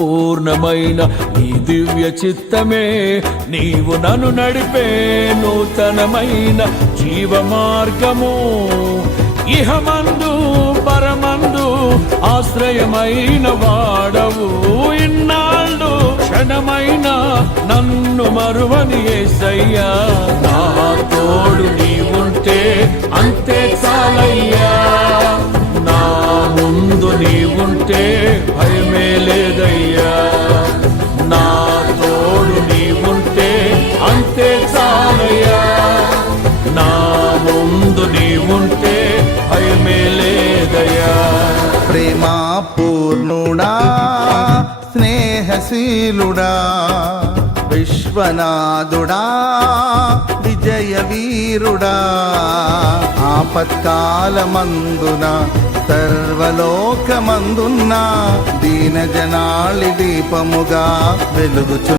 పూర్ణమైన నీ దివ్య చిత్తమే. నీవు నన్ను నడిపే నూతనమైన జీవ మార్గము ఇహమందు పరమందు ఆశ్రయమైన వాడవు. ఇన్నాళ్ళు క్షణమైన నన్ను మరువని ఏసయ్యా. నా తోడు నీవుంటే అంతే చాలయ్యా. నా ముందు నీవుంటే భయమే ముందు నీవుంటే భయమే లేదయ్యా. ప్రేమా పూర్ణుడా స్నేహశీలుడా విశ్వనాథుడా విజయ వీరుడా. ఆపత్కాలమందున సర్వలోకమందున్న దీన జనాళి దీపముగా వెలుగుచు